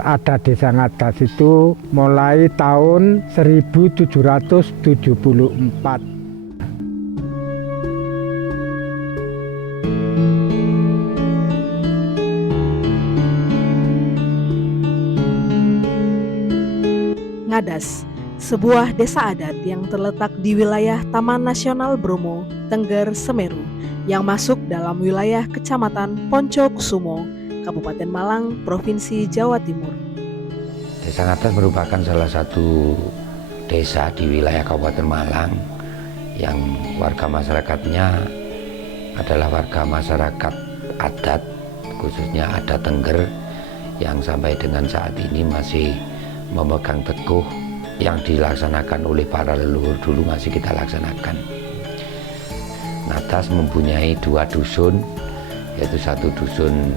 Ada Desa Ngadas itu mulai tahun 1774. Ngadas, sebuah desa adat yang terletak di wilayah Taman Nasional Bromo, Tengger Semeru, yang masuk dalam wilayah Kecamatan Poncokusumo, Kabupaten Malang, Provinsi Jawa Timur. Desa Ngadas merupakan salah satu desa di wilayah Kabupaten Malang yang warga masyarakatnya adalah warga masyarakat adat, khususnya adat Tengger, yang sampai dengan saat ini masih memegang teguh yang dilaksanakan oleh para leluhur dulu masih kita laksanakan. Ngadas mempunyai 2 dusun, yaitu satu dusun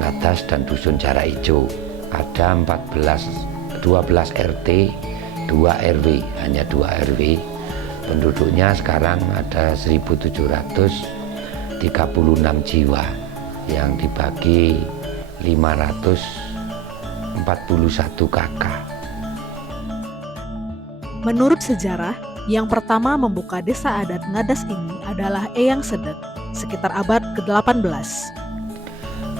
Ngadas dan dusun Jarak Ijo. Ada 12 RT, 2 RW, hanya 2 RW. Penduduknya sekarang ada 1.736 jiwa yang dibagi 541 kakak. Menurut sejarah, yang pertama membuka desa adat Ngadas ini adalah Eyang Sedek, sekitar abad ke-18.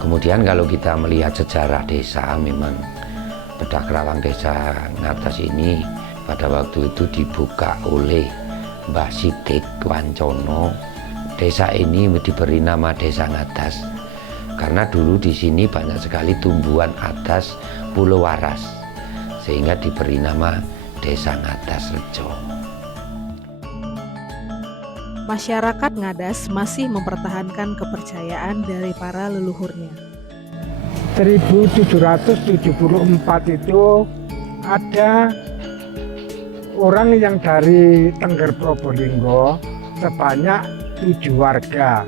Kemudian kalau kita melihat sejarah desa, memang Bedah Kerawang Desa Ngadas ini pada waktu itu dibuka oleh Mbah Sidik Wancono. Desa ini diberi nama Desa Ngadas karena dulu di sini banyak sekali tumbuhan adas Pulau Waras, sehingga diberi nama Desa Ngadas Rejo. Masyarakat Ngadas masih mempertahankan kepercayaan dari para leluhurnya. 1774 itu ada orang yang dari Tengger Probolinggo sebanyak 7 warga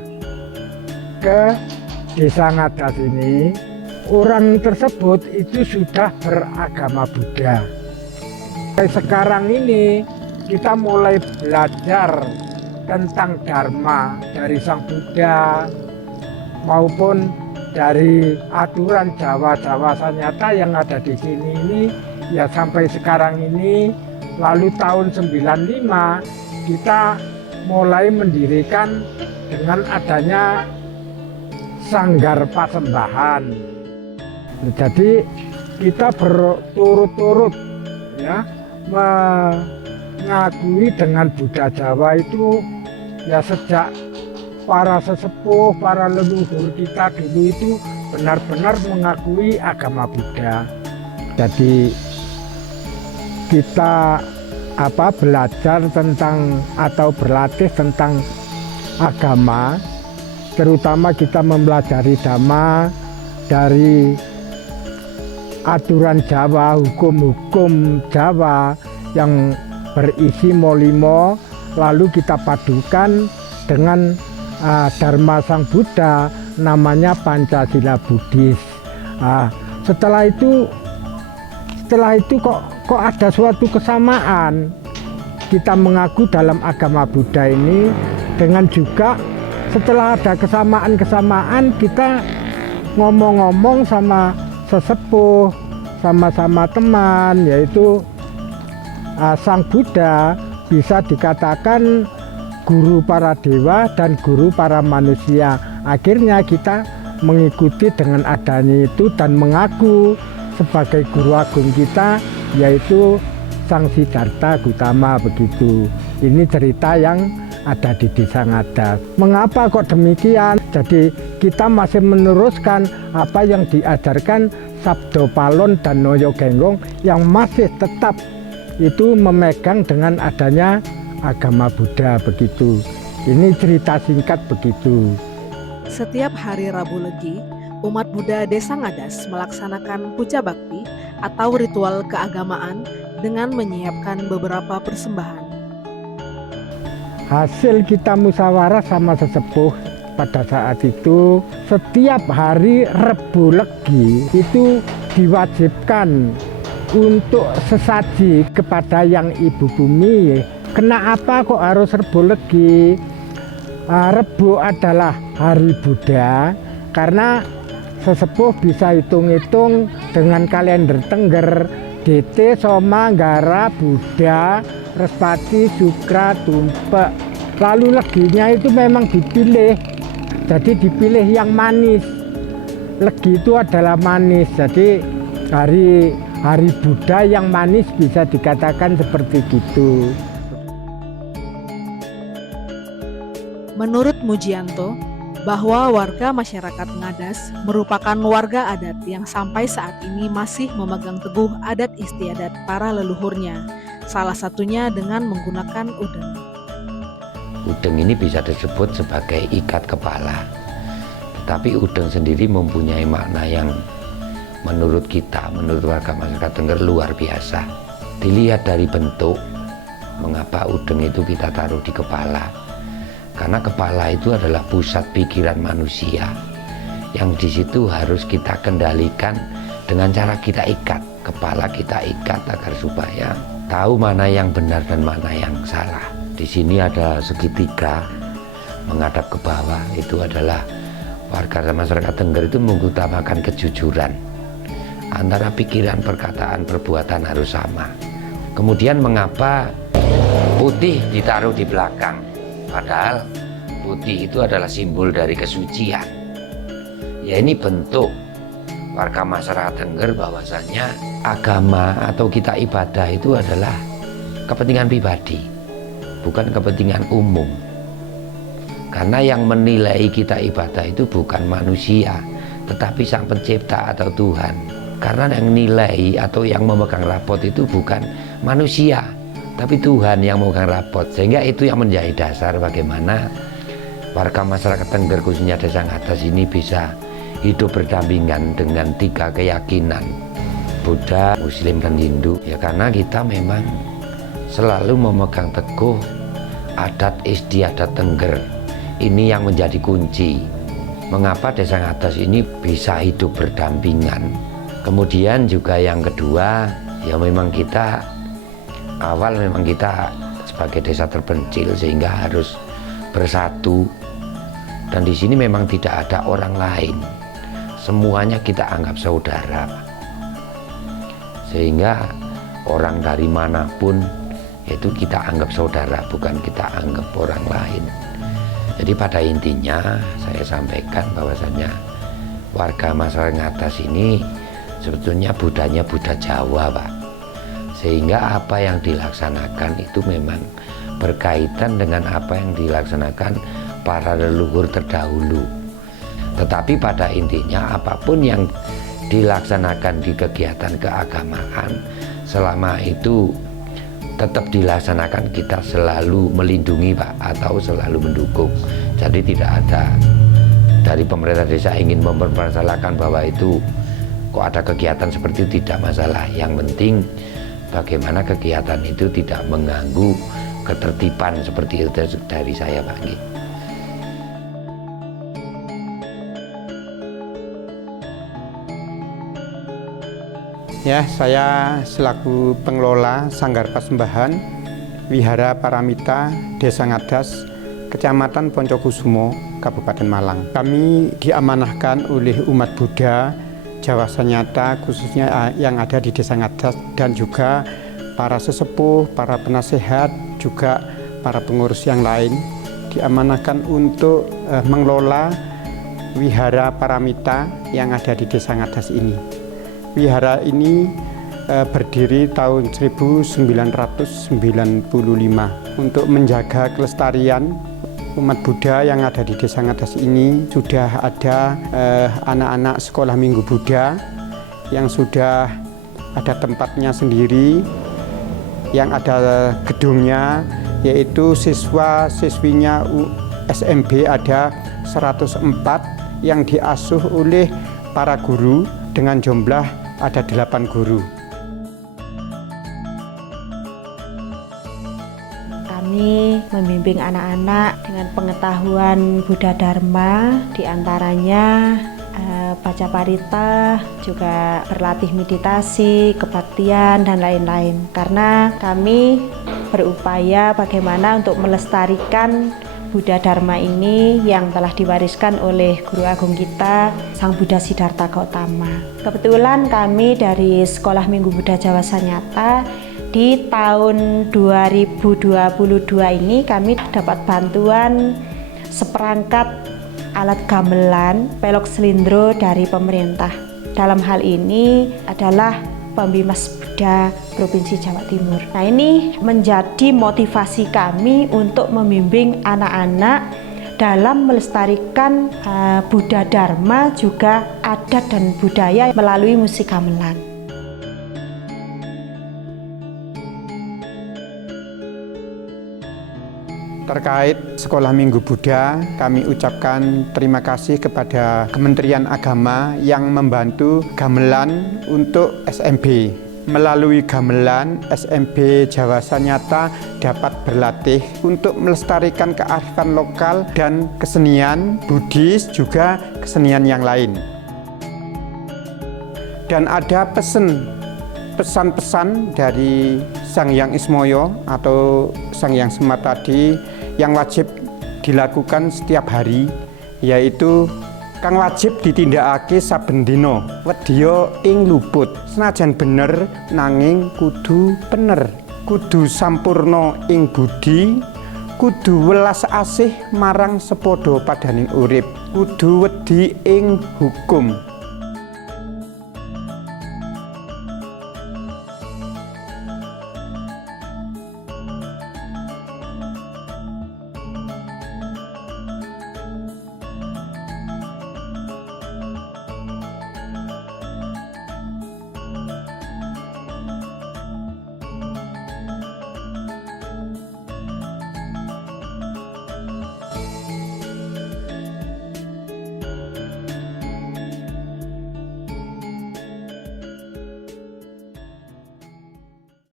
ke Desa Ngadas ini. Orang tersebut itu sudah beragama Buddha. Sekarang ini kita mulai belajar tentang Dharma dari Sang Buddha maupun dari aturan Jawa Sanyata yang ada di sini ini ya sampai sekarang ini. Lalu tahun 95 kita mulai mendirikan dengan adanya Sanggar Pasembahan. Jadi kita berturut-turut ya mengakui dengan Buddha Jawa itu ya sejak para sesepuh, para leluhur kita dulu itu benar-benar mengakui agama Buddha. Jadi kita belajar tentang atau berlatih tentang agama, terutama kita mempelajari Dhamma dari aturan Jawa, hukum-hukum Jawa yang berisi molimo, lalu kita padukan dengan Dharma Sang Buddha, namanya Pancasila Buddhis. Setelah itu kok ada suatu kesamaan. Kita mengaku dalam agama Buddha ini, dengan juga setelah ada kesamaan-kesamaan kita ngomong-ngomong sama sesepuh, sama-sama teman, yaitu Sang Buddha bisa dikatakan guru para dewa dan guru para manusia. Akhirnya kita mengikuti dengan adanya itu dan mengaku sebagai guru agung kita, yaitu Sang Siddhartha Gautama begitu. Ini cerita yang ada di Desa Ngadas. Mengapa kok demikian? Jadi kita masih meneruskan apa yang diajarkan Sabdo Palon dan Noyo Genggong yang masih tetap itu memegang dengan adanya agama Buddha begitu. Ini cerita singkat begitu. Setiap hari Rabu Legi, umat Buddha Desa Ngadas melaksanakan puja bakti atau ritual keagamaan dengan menyiapkan beberapa persembahan. Hasil kita musyawarah sama sesepuh pada saat itu, setiap hari Rebu Legi itu diwajibkan untuk sesaji kepada Yang Ibu Bumi. Kenapa kok harus Rebu Legi? Rebu adalah hari Buddha, karena sesepuh bisa hitung-hitung dengan kalender Tengger, DT, Soma, Nggara, Buddha, Respati, Sukra, Tumpek. Lalu leginya itu memang dipilih, jadi dipilih yang manis. Legi itu adalah manis, jadi hari Buddha yang manis bisa dikatakan seperti gitu. Menurut Mujianto, bahwa warga masyarakat Ngadas merupakan warga adat yang sampai saat ini masih memegang teguh adat istiadat para leluhurnya, salah satunya dengan menggunakan udeng. Udeng ini bisa disebut sebagai ikat kepala, tetapi udeng sendiri mempunyai makna yang menurut kita, menurut warga masyarakat Tengger luar biasa. Dilihat dari bentuk, mengapa udeng itu kita taruh di kepala? Karena kepala itu adalah pusat pikiran manusia yang di situ harus kita kendalikan dengan cara kita ikat. Kepala kita ikat agar supaya tahu mana yang benar dan mana yang salah. Di sini ada segitiga menghadap ke bawah, itu adalah warga masyarakat Tengger itu mengutamakan kejujuran. Antara pikiran, perkataan, perbuatan harus sama. Kemudian mengapa putih ditaruh di belakang? Padahal putih itu adalah simbol dari kesucian. Ya, ini bentuk warga masyarakat Tengger bahwasanya agama atau kita ibadah itu adalah kepentingan pribadi, bukan kepentingan umum. Karena yang menilai kita ibadah itu bukan manusia, tetapi Sang Pencipta atau Tuhan. Karena yang nilai atau yang memegang rapot itu bukan manusia, tapi Tuhan yang memegang rapot. Sehingga itu yang menjadi dasar bagaimana warga masyarakat Tengger khususnya Desa Ngadas ini bisa hidup berdampingan dengan tiga keyakinan, Buddha, Muslim, dan Hindu. Ya karena kita memang selalu memegang teguh adat istiadat Tengger. Ini yang menjadi kunci mengapa Desa Ngadas ini bisa hidup berdampingan. Kemudian juga yang kedua, ya memang kita awal memang kita sebagai desa terpencil sehingga harus bersatu, dan di sini memang tidak ada orang lain, semuanya kita anggap saudara, sehingga orang dari manapun itu kita anggap saudara, bukan kita anggap orang lain. Jadi pada intinya saya sampaikan bahwasanya warga masyarakat Ngadas ini sebetulnya budanya Buddha Jawa, Pak. Sehingga apa yang dilaksanakan itu memang berkaitan dengan apa yang dilaksanakan para leluhur terdahulu. Tetapi pada intinya apapun yang dilaksanakan di kegiatan keagamaan, selama itu tetap dilaksanakan, kita selalu melindungi, Pak, atau selalu mendukung. Jadi tidak ada dari pemerintah desa ingin mempermasalahkan bahwa itu kok ada kegiatan seperti itu, tidak masalah. Yang penting bagaimana kegiatan itu tidak mengganggu ketertiban seperti itu dari saya, Pak. Ya, saya selaku pengelola Sanggar Pasembahan Wihara Paramita Desa Ngadas, Kecamatan Poncokusumo, Kabupaten Malang. Kami diamanahkan oleh umat Buddha Jawa Sanyata, khususnya yang ada di Desa Ngadas, dan juga para sesepuh, para penasehat, juga para pengurus yang lain, diamanahkan untuk mengelola Wihara Paramita yang ada di Desa Ngadas ini. Wihara ini berdiri tahun 1995 untuk menjaga kelestarian umat Buddha yang ada di Desa Ngadas ini. Sudah ada anak-anak sekolah minggu Buddha yang sudah ada tempatnya sendiri, yang ada gedungnya, yaitu siswa-siswinya SMP ada 104 yang diasuh oleh para guru dengan jumlah ada 8 guru. Kami membimbing anak-anak dengan pengetahuan Buddha Dharma, diantaranya baca parita, juga berlatih meditasi, kebaktian, dan lain-lain. Karena kami berupaya bagaimana untuk melestarikan Buddha Dharma ini yang telah diwariskan oleh Guru Agung kita, Sang Buddha Siddhartha Gautama. Kebetulan kami dari Sekolah Minggu Buddha Jawa Sanyata di tahun 2022 ini kami dapat bantuan seperangkat alat gamelan pelok selindro dari pemerintah. Dalam hal ini adalah Pembimas Buddha Provinsi Jawa Timur. Nah, ini menjadi motivasi kami untuk membimbing anak-anak dalam melestarikan Buddha Dharma juga adat dan budaya melalui musik gamelan. Terkait Sekolah Minggu Buddha, kami ucapkan terima kasih kepada Kementerian Agama yang membantu gamelan untuk SMB. Melalui gamelan, SMB Jawa Sanyata dapat berlatih untuk melestarikan kearifan lokal dan kesenian Buddhis juga kesenian yang lain. Dan ada pesan-pesan dari Sang Hyang Ismoyo atau Sang Hyang Semar tadi yang wajib dilakukan setiap hari, yaitu kang wajib ditindakake saben dina wedya ing luput senajan bener nanging kudu bener, kudu sampurna ing budi, kudu welas asih marang sepadha padaning urip, kudu wedi ing hukum.